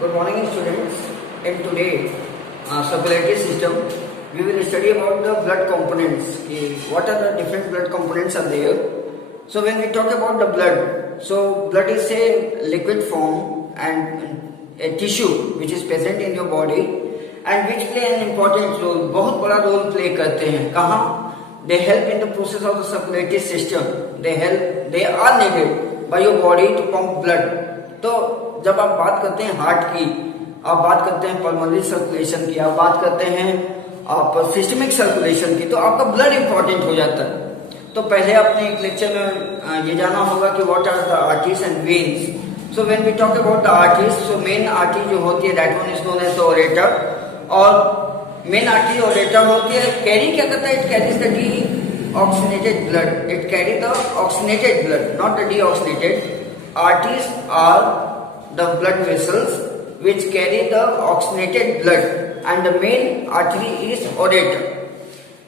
Good morning, students. In today circulatory system, we will study about the blood components. What are the different blood components are there? So when we talk about the blood, so blood is a liquid form and a tissue which is present in your body and which play an important role. बहुत बड़ा role play करते हैं. कहाँ? They help in the process of the circulatory system. They are needed by your body to pump blood. तो जब आप बात करते हैं हार्ट की, आप बात करते हैं पल्मोनरी सर्कुलेशन की, आप बात करते हैं आप सिस्टमिक सर्कुलेशन की, तो आपका ब्लड इंपॉर्टेंट हो जाता है. तो पहले आपने एक लेक्चर में ये जाना होगा कि what are the arteries and veins. So when we talk about the arteries, so main artery जो होती है that one is known as the aorta. और मेन आर्टरी ओरेटर होती है, कैरी क्या करता है? It carries the deoxygenated blood. It carry the oxygenated blood, not the deoxygenated. Arteries are the blood vessels which carry the oxygenated blood and the main artery is aorta.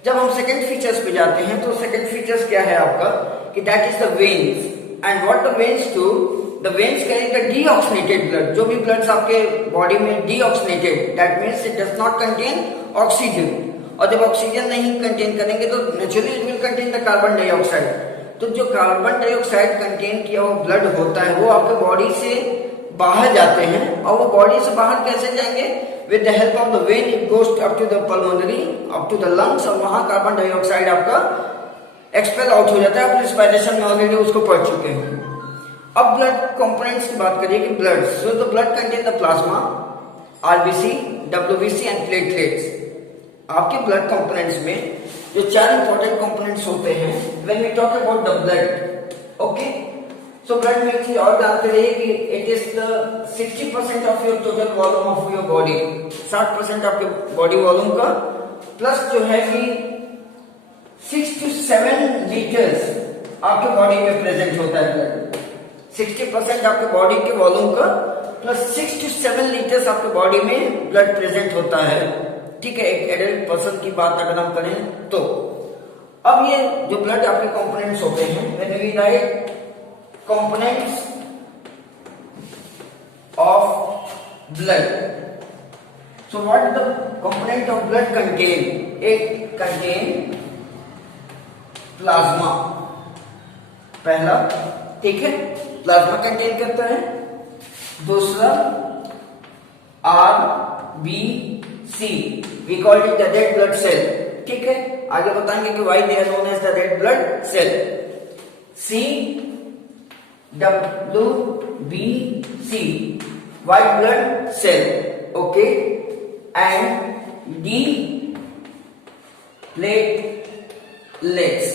जब हम second features पे जाते हैं तो second features क्या है आपका कि that is the veins. And what the veins do? The veins carry the deoxygenated blood. जो भी ब्लड्स आपके बॉडी में deoxygenated, that means it does not contain oxygen. और जब ऑक्सीजन नहीं कंटेन करेंगे तो naturally it will contain the carbon dioxide. तो जो कार्बन डाइऑक्साइड कंटेन किया हुआ ब्लड होता है वो आपके बॉडी से बाहर जाते हैं. और वो बॉडी से बाहर कैसे जाएंगे? With the help of the vein it goes up to the pulmonary, up to the lungs, और वहां कार्बन डाइऑक्साइड आपका एक्सपेल आउट हो जाता है. आप रिस्पिरेशन में ऑलरेडी उसको पढ़ चुके हैं. अब ब्लड कंपोनेंट्स की बात करिए कि blood, so the blood contain the plasma, RBC, WBC and platelets. आपके ब्लड कंपोनेंट्स में जो चार इंपॉर्टेंट कंपोनेंट्स होते हैं when we talk about the blood. Okay, so blood में एक चीज और जानते रहिए कि it is the 60% of your total volume of your body. 60% आपके बॉडी वॉल्यूम का प्लस जो है कि 6 to 7 लीटर्स आपके बॉडी में प्रेजेंट होता है ब्लड. 60% आपके बॉडी के वॉल्यूम का प्लस 6 to 7 लीटर्स आपके बॉडी में ब्लड प्रेजेंट होता है. ठीक है, एक एडल्ट पर्सन की बात अगर हम करें तो. अब ये जो ब्लड आपके कंपोनेंट्स होते हैं, when we write components of blood, so what the component of blood contain? एक कंटेन प्लाज्मा, पहला. ठीक है, प्लाज्मा कंटेन करता है. दूसरा RBC, we call it the red blood cell. ठीक है, आगे बताएंगे कि why they are known as the red blood cell. C WBC, white blood cell. Okay, and D platelets.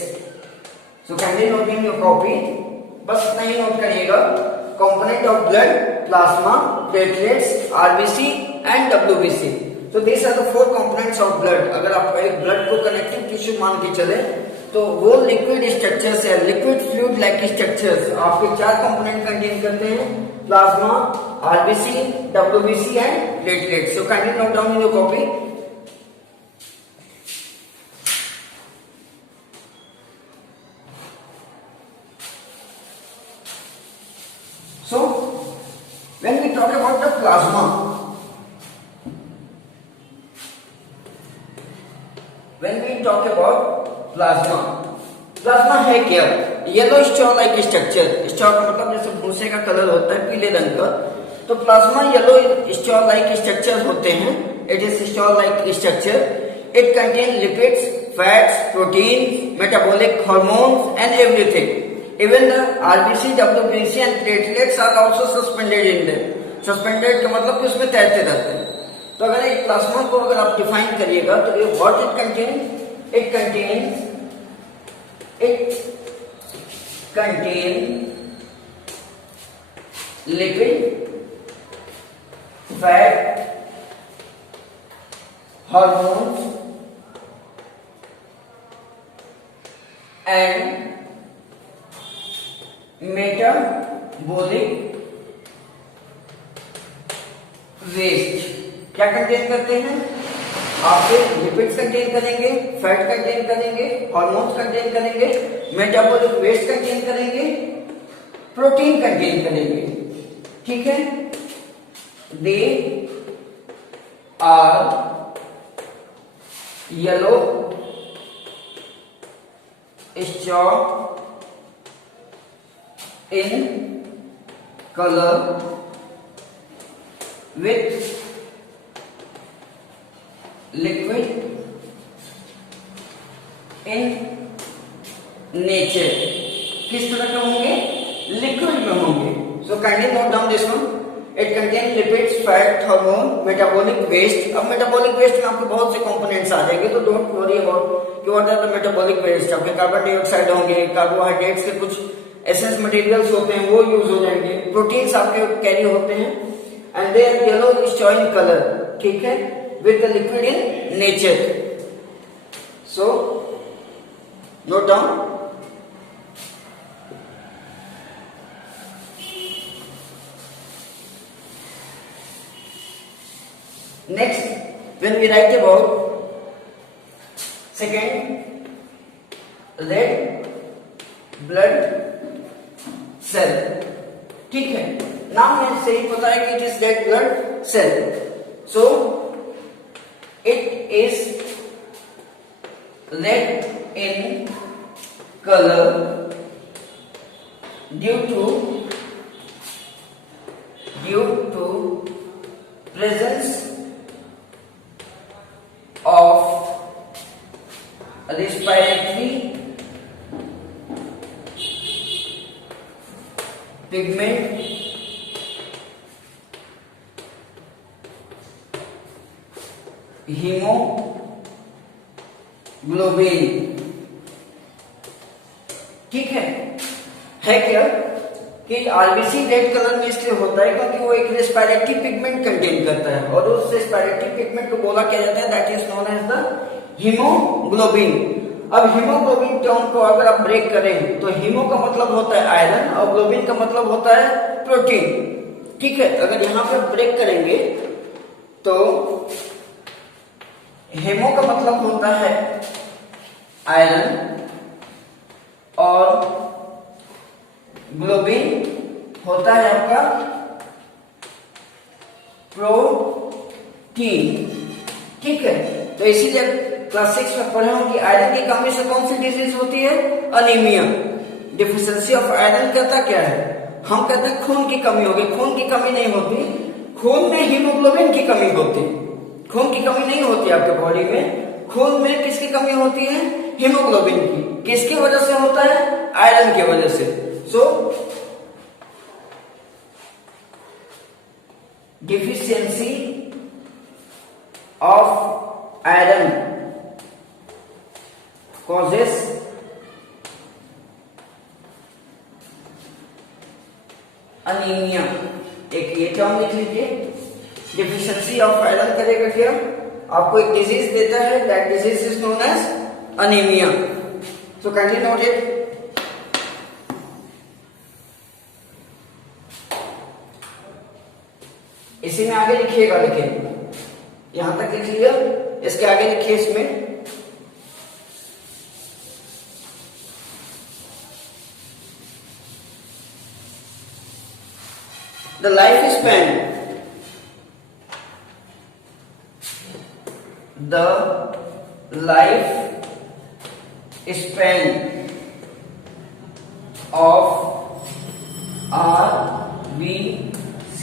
So kindly note in your copy. बस इतना ही note करिएगा. Component of blood, plasma, platelets, RBC and WBC. तो this are the 4 components of blood. अगर आप एक blood को connective tissue मान के चले तो वो लिक्विड स्ट्रक्चर्स है, लिक्विड फ्लूइड लाइक स्ट्रक्चर्स आपके 4 कंपोनेंट कंटेन करते हैं: plasma, RBC, WBC and platelets. So kindly note down in your copy. So when we talk about the plasma, plasma है क्या? Yellow straw like structure. Straw का मतलब जैसे भूसे का कलर होता है पीले रंग का, तो plasma yellow straw like structure होते हैं. It is straw like structure. It contain lipids, fats, protein, metabolic hormones and everything. Even the RBC, WBC and platelets are also suspended in them. Suspended का मतलब कि उसमें तैरते रहते हैं. तो अगर एक प्लाज्मा को अगर आप डिफाइन करिएगा तो ये what it contains? It contains lipid, fat, hormones and metabolic waste. क्या कंटेन करते हैं? आपके लिपिड्स कंटेन करेंगे, फैट कंटेन करेंगे, हार्मोन्स कंटेन करेंगे, मेटाबॉलिक वेस्ट कंटेन करेंगे, प्रोटीन कंटेन करेंगे. ठीक है, they are yellow straw in color with liquid in nature. किस तरह के होंगे? लिक्विड में होंगे. So kindly note down this one. It contains lipids, fat, hormone, metabolic waste. अब metabolic waste में आपके बहुत से कंपोनेंट्स आ जाएंगे, तो डोंट वरी अबाउट कि what are the metabolic waste. आपके कार्बन डाइऑक्साइड होंगे, कार्बोहाइड्रेट्स के कुछ एसेंस मटेरियल्स होते हैं, वो यूज हो जाएंगे. प्रोटीन्स आपके कैरी होते हैं. And they are yellow straw in colour. ठीक है, with the liquid in nature. So note down. Next, when we write about second, red blood cell. ठीक है, नाम में से ही पता है कि it is red blood cell. So it is red in color due to presence of respiratory pigment hemoglobin. ठीक है क्या कि आरबीसी रेड कलर में इसलिए होता है क्योंकि वो एक रेस्पिरेटरी पिगमेंट कंटेन करता है, और उस रेस्पिरेटरी पिगमेंट को बोला क्या जाता है, that is known as the haemoglobin. अब हीमोग्लोबिन टर्म को अगर आप ब्रेक करें तो हीमो का मतलब होता है आयरन और ग्लोबिन का मतलब होता है प्रोटीन. ठीक है, अगर यहां पे ब्रेक करेंगे तो हेमो का मतलब होता है आयरन और ग्लोबिन होता है आपका प्रोटीन. ठीक है, तो इसीलिए क्लास 6 में पढ़े हो कि आयरन की कमी से कौन सी डिजीज होती है? अनीमिया. डिफिशियंसी ऑफ आयरन कहता क्या है? हम कहते हैं खून की कमी होगी. खून की कमी नहीं होती, खून में हीमोग्लोबिन की कमी होती. खून की कमी नहीं होती आपके बॉडी में. खून में किसकी कमी होती है? हीमोग्लोबिन की. किसकी वजह से होता है? आयरन की वजह से. So, deficiency of iron causes anemia. एक ये टर्म लिख लीजिए. डिफिशियंसी ऑफ आयरन करेगा क्या? आपको एक डिजीज देता है, that disease is known as anaemia. So kindly note it. इसी में आगे लिखिएगा, लिखिए यहां तक लिख लीजिए, इसके आगे लिखिए इसमें the life span. The life span of RBC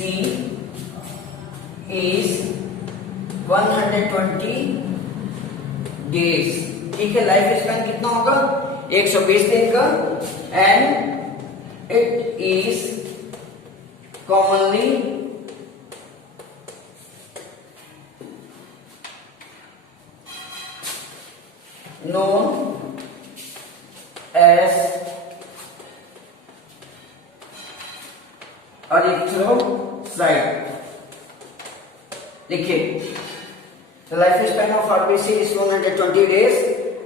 is 120 days. ठीक है, लाइफ स्पैन कितना होगा? 120 दिन का. And it is commonly known as erythrocyte. देखिए, the lifespan of RBC is 120 days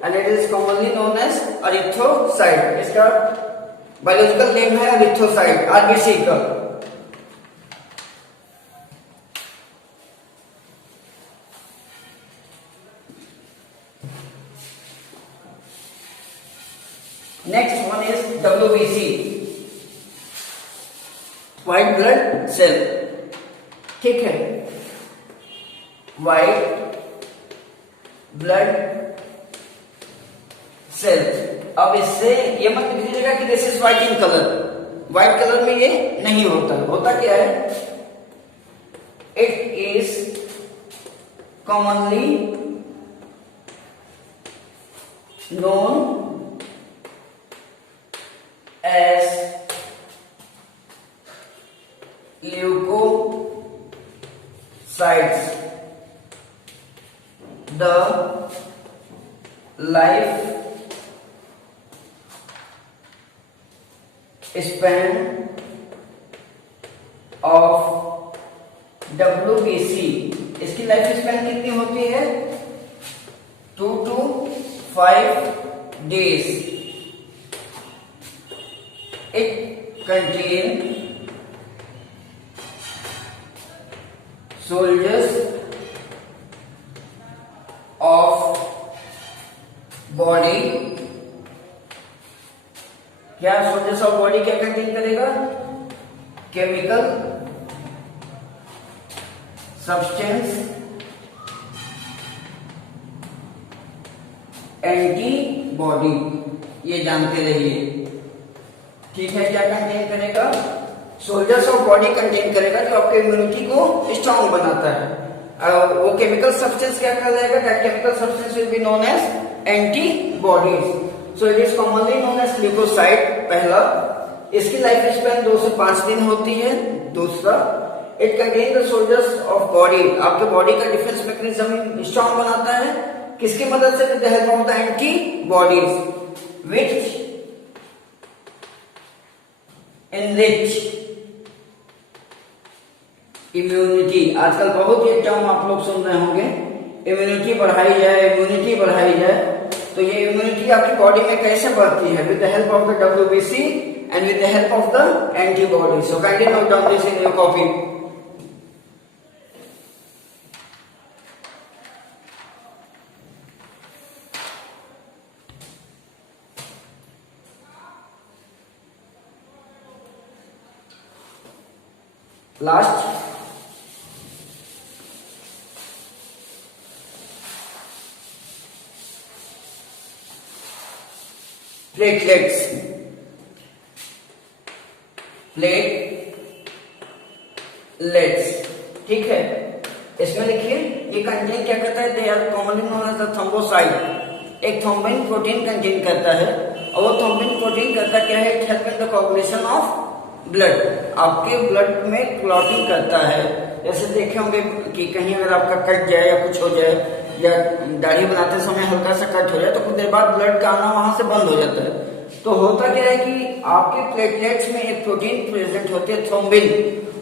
and it is commonly known as erythrocyte. इसका biological name है erythrocyte, RBC का. Next one is WBC, white blood cell. ठीक है, white blood cells. अब इससे ये मत लीजिएगा कि this is white in colour, white colour में ये नहीं होता। होता क्या है, it is commonly known as leukocytes. The life span of WBC, इसकी लाइफ स्पैन कितनी होती है, 2 to 5 days. It contains soldiers of body. क्या सोल्जर्स ऑफ बॉडी क्या कंटेन करेगा, केमिकल सब्सटेंस, एंटीबॉडी, ये जानते रहिए। ठीक है, क्या कंटेन करेगा, सोल्जर्स ऑफ बॉडी कंटेन करेगा जो आपके इम्यूनिटी को स्ट्रांग बनाता है। वो केमिकल सब्सटेंस क्या कहलाएगा, that chemical substance will be known as antibodies. So it is commonly known as leucocyte, पहला। इसकी लाइफ स्पैन 2 से 5 दिन होती है। दूसरा, it contain the soldiers of body, आपके बॉडी का डिफेंस मैकेनिज्म स्ट्रांग बनाता है। किसकी मदद से, with the help of the antibodies which enrich immunity. आजकल बहुत ये टर्म आप लोग सुन रहे होंगे, इम्यूनिटी बढ़ाई जाए, इम्यूनिटी बढ़ाई जाए। तो ये इम्यूनिटी आपकी बॉडी में कैसे बढ़ती है, with the help of the WBC and with the help of the antibody. So kindly note down this in your copy. Last, platelets. Platelets, ठीक है। इसमें देखिए ये कंटेन क्या करता है, they are commonly known as the thrombocyte. एक thrombin protein contain करता है, और वो थ्रोम्बिन प्रोटीन करता क्या है, it help in the coagulation of blood, आपके ब्लड में क्लॉटिंग करता है। जैसे देखे होंगे कि कहीं अगर आपका कट जाए या कुछ हो जाए, या दाढ़ी बनाते समय हल्का सा कट हो जाए, तो कुछ देर बाद ब्लड का आना वहां से बंद हो जाता है। तो होता क्या है कि आपके प्लेटलेट्स में एक प्रोटीन प्रेजेंट होती है, थ्रोम्बिन,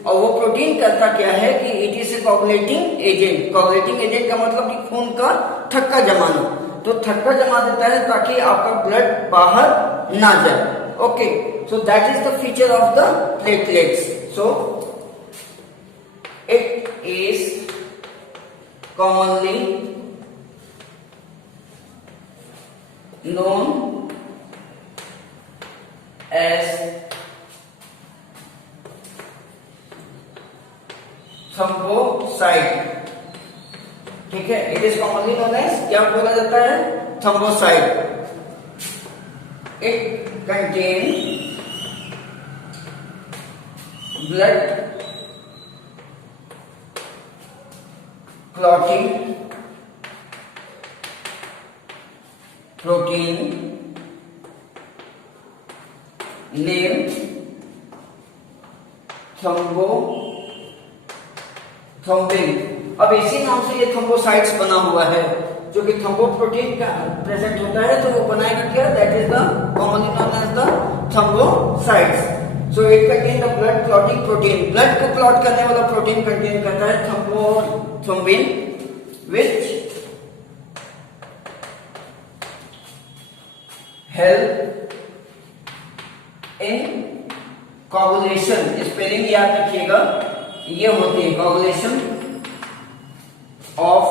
और वो प्रोटीन करता क्या है कि it is a coagulating agent. Coagulating agent का मतलब कि खून का थक्का जमाना, तो थक्का जमा देता है ताकि आपका ब्लड बाहर ना जाए। Okay, so that is the feature of the platelets. So it is commonly known as thrombocyte, ठीक है। It is commonly known as, क्या बोला जाता है, thrombocyte. It contain blood clotting protein name thrombin. अब इसी नाम से ये थ्रोम्बोसाइट्स बना हुआ है, जो कि थ्रोम्बोप्रोटीन का प्रेजेंट होता है, तो वो बनाएगा क्या, that is the commonly known as the thrombocytes. So it contain the blood clotting protein, blood को क्लॉट करने वाला प्रोटीन कंटेन करता है thrombin, which help in coagulation. Spelling याद रखिएगा, ये होती है कोगुलेशन ऑफ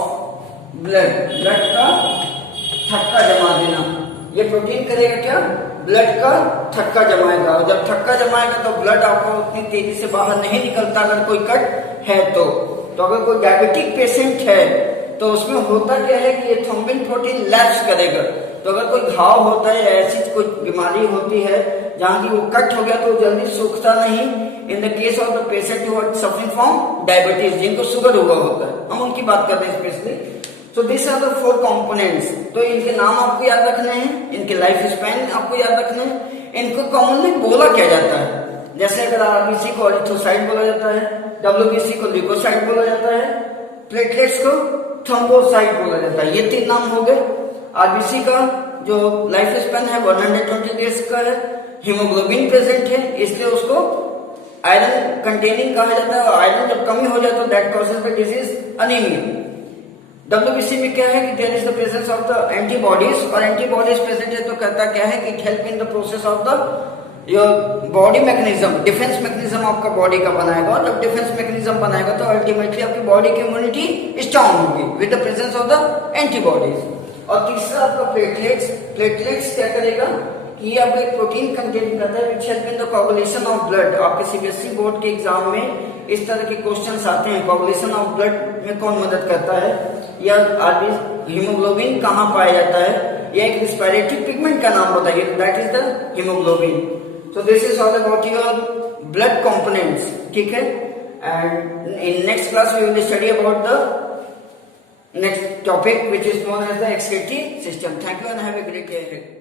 ब्लड, ब्लड का थक्का जमा देना। ये प्रोटीन करेगा क्या, ब्लड का थक्का जमाएगा, और जब थक्का जमाएगा तो ब्लड आपको उतनी तेजी से बाहर नहीं निकलता अगर कोई कट है तो अगर कोई डायबिटिक पेशेंट है तो उसमें होता क्या है कि ये थ्रोम्बिन प्रोटीन लैप्स करेगा। तो अगर कोई घाव होता है, ऐसी कोई बीमारी होती है जहां की वो कट हो गया तो जल्दी सूखता नहीं। In the case of the patient who are suffering from diabetes, जिनको शुगर हुआ होता है, हम उनकी बात कर रहे हैं specially. So this are the 4 components. तो इनके नाम आपको याद रखने हैं, इनके लाइफ स्पैन आपको याद रखने हैं, इनको कॉमनली बोला क्या जाता है। जैसे अगर आरबीसी को एरिथ्रोसाइट बोला जाता है, डब्ल्यूबीसी को ल्यूकोसाइट बोला जाता है, प्लेटलेट्स को थ्रोम्बोसाइट बोला जाता है। ये 3 नाम हो गए। आरबीसी का जो लाइफ स्पैन है 120 डेज का है। हीमोग्लोबिन प्रेजेंट है इसलिए उसको आयरन कंटेनिंग कहा जाता है, और आयरन जब कमी हो जाए तो that causes the disease anaemia. WBC में क्या है कि there is the presence of the antibodies, और एंटीबॉडीज प्रेजेंट है तो कहता क्या है कि it help in the process of the your body mechanism, defence mechanism आपका बॉडी का बनाएगा। और जब डिफेंस मैकेनिज्म बनाएगा तो अल्टीमेटली आपकी बॉडी की इम्यूनिटी स्ट्रांग होगी with the presence of the antibodies. और तीसरा आपका प्लेटलेट्स। प्लेटलेट्स क्या करेगा कि ये आपको एक प्रोटीन कंटेन करता है विच help in the coagulation of blood. आपके सीबीएसई बोर्ड के एग्जाम में इस तरह के क्वेश्चंस आते हैं, कोगुलेशन ऑफ ब्लड में कौन मदद करता है, या हीमोग्लोबिन कहाँ पाया जाता है, या एक रिस्पिरेटरी पिगमेंट का नाम बताइए, that is the haemoglobin. So this is all about your blood components, ठीक है। And in next class we will study about the next topic which is known as the excretory system. Thank you and have a great day ahead.